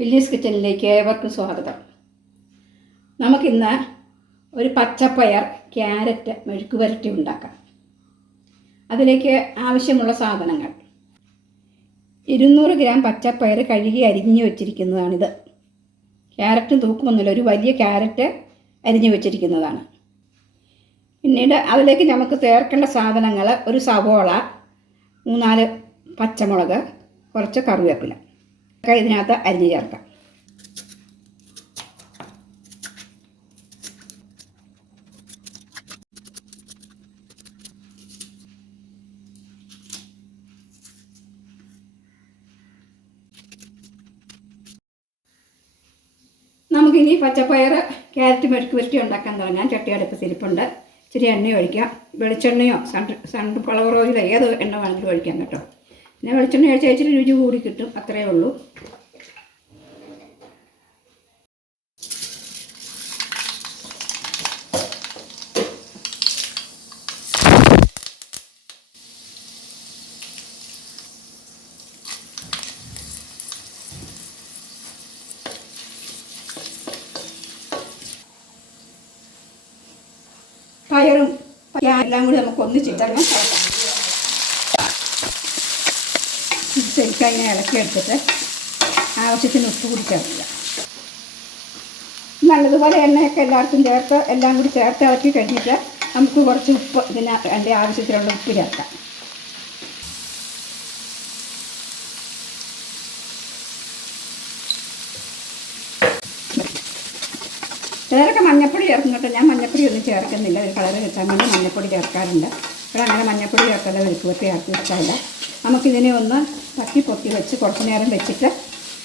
Willys കിച്ചണിലേക്ക് ഏവർക്കും സ്വാഗതം. നമുക്കിന്ന് ഒരു പച്ചപ്പയർ ക്യാരറ്റ് മെഴുക്ക് വരട്ടി ഉണ്ടാക്കാം. അതിലേക്ക് ആവശ്യമുള്ള സാധനങ്ങൾ. ഇരുന്നൂറ് ഗ്രാം പച്ചപ്പയർ കഴുകി അരിഞ്ഞു വച്ചിരിക്കുന്നതാണിത്. ക്യാരറ്റും തൂക്കുമൊന്നുമില്ല ഒരു വലിയ ക്യാരറ്റ് അരിഞ്ഞു വച്ചിരിക്കുന്നതാണ്. പിന്നീട് അതിലേക്ക് നമുക്ക് ചേർക്കേണ്ട സാധനങ്ങൾ ഒരു സവോള മൂന്നാൽ പച്ചമുളക് കുറച്ച് കറിവേപ്പില. ഒക്കെ ഇതിനകത്ത് അരിഞ്ഞ് ചേർക്കാം. നമുക്കിനി പച്ചപ്പയർ ക്യാരറ്റ് മെഴുക്ക് വരുത്തി ഉണ്ടാക്കാൻ തുടങ്ങാം. ചട്ടി അടുപ്പ് തിരിപ്പുണ്ട് ഇച്ചിരി എണ്ണ ഒഴിക്കാം. വെളിച്ചെണ്ണയോ സൺ സൺഫ്ലവർ ഓയിലോ ഏത് എണ്ണ വേണമെങ്കിലും ഒഴിക്കാം കേട്ടോ. പിന്നെ വെളിച്ചെണ്ണ ഒഴിച്ചാൽ ഇച്ചിരി രുചി കൂടി കിട്ടും അത്രയേ ഉള്ളൂ. പയറും എല്ലാം കൂടി നമുക്ക് ഒന്നിച്ചിട്ടങ്ങ് ചേർക്കാം ശരിക്കും അതിനെ ഇളക്കി എടുത്തിട്ട് ആവശ്യത്തിന് ഉപ്പ് കൂടി ചേർക്കുക. നല്ലതുപോലെ എണ്ണയൊക്കെ എല്ലാവർക്കും ചേർത്ത് എല്ലാം കൂടി ചേർത്ത് ഇളക്കി കഴിഞ്ഞിട്ട് നമുക്ക് കുറച്ച് ഉപ്പ് ഇതിന് എന്റെ ആവശ്യത്തിനുള്ള ഉപ്പ് ചേർക്കാം. ചിലരൊക്കെ മഞ്ഞപ്പൊടി ചേർക്കും കേട്ടോ. ഞാൻ മഞ്ഞപ്പൊടി ഒന്നും ചേർക്കുന്നില്ല. ഒരു കളർ കിട്ടാൻ വേണ്ടി മഞ്ഞപ്പൊടി ചേർക്കാറുണ്ട്. ഇവിടെ അങ്ങനെ മഞ്ഞപ്പൊടി ചേർക്കല്ല വെളുപ്പത്തി ചേർത്ത് ഇഷ്ടമില്ല നമുക്കിതിനെ ഒന്ന് തട്ടി പൊത്തി വെച്ച് കുറച്ച് നേരം വെച്ചിട്ട്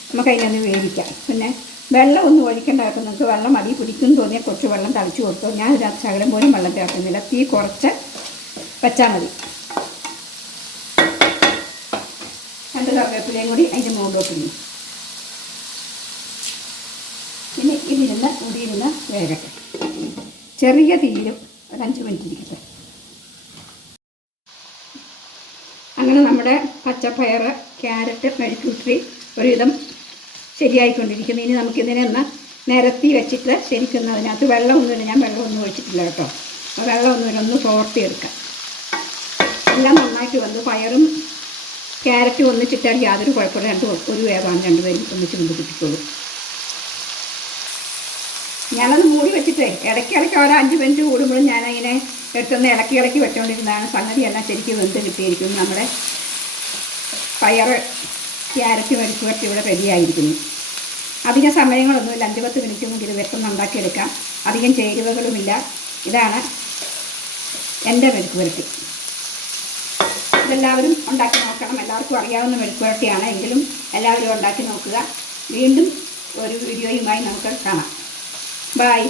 നമുക്കതിനൊന്ന് വേവിക്കാം. പിന്നെ വെള്ളം ഒന്നും ഒഴിക്കേണ്ട കേട്ടോ നിങ്ങൾക്ക് വെള്ളം മടി പിടിക്കും തോന്നിയാൽ കുറച്ച് വെള്ളം തളിച്ചു കൊടുത്തു. ഞാൻ ഇതിനകത്ത് ശകലം പോലും വെള്ളം ചേർക്കുന്നില്ല. തീ കുറച്ച് വെച്ചാൽ മതി. രണ്ട് കറിവേപ്പിലയും കൂടി അതിന്റെ മുകളിലോട്ട് ഇടും. ഇനി ഇതിരുന്ന് ഉടിയിരുന്ന് വേകട്ടെ ചെറിയ തീയിലും ഒരു അഞ്ച് മിനിറ്റ് ഇരിക്കട്ടെ. അങ്ങനെ നമ്മുടെ പച്ചപ്പയർ ക്യാരറ്റ് മെഴുക്കുട്ടി ഒരുവിധം ശരിയായിക്കൊണ്ടിരിക്കുന്നു. ഇനി നമുക്കിതിനെ ഒന്ന് നിരത്തി വെച്ചിട്ട് ശരിക്കും അതിനകത്ത് വെള്ളമൊന്നുമില്ല ഞാൻ വെള്ളമൊന്നും ഒഴിച്ചിട്ടില്ല കേട്ടോ. അപ്പോൾ വെള്ളമൊന്നുമില്ല ഒന്ന് തോർത്തി എടുക്കാം. എല്ലാം നന്നായിട്ട് വന്നു. പയറും ക്യാരറ്റും ഒന്നിച്ചിട്ടാൽ യാതൊരു കുഴപ്പമില്ല. രണ്ട് ഒരു വേവാണ്. രണ്ടുപേരും ഒന്നിച്ച് മുമ്പ് കിട്ടിക്കോളൂ ഞാനത് മൂടി വെച്ചിട്ടേ ഇടയ്ക്ക് ഇടയ്ക്ക് ഓരോ അഞ്ച് മിനിറ്റ് കൂടുമ്പോഴും ഞാനങ്ങനെ എടുത്തുനിന്ന് ഇളക്കി ഇളക്കി വെച്ചുകൊണ്ടിരുന്നതാണ് സംഗതിയെല്ലാം ശരിക്കും വെന്ത് കിട്ടിയിരിക്കും നമ്മുടെ പയർ ക്യാരറ്റ് മെഴുക്ക് വെച്ച് ഇവിടെ റെഡിയായിരിക്കുന്നു അധികം സമയങ്ങളൊന്നുമില്ല. അഞ്ച് പത്ത് മിനിറ്റ് കൊണ്ട് ഇത് വെക്കുന്ന ഉണ്ടാക്കിയെടുക്കാം. അധികം ചേരുവകളുമില്ല. ഇതാണ് എന്റെ മെഴുക്ക് വരട്ടി ഇതെല്ലാവരും ഉണ്ടാക്കി നോക്കണം. എല്ലാവർക്കും അറിയാവുന്ന മെഴുക്ക് വരട്ടിയാണ് എങ്കിലും എല്ലാവരും ഉണ്ടാക്കി നോക്കുക. വീണ്ടും ഒരു വീഡിയോയുമായി നമുക്ക് കാണാം. Bye.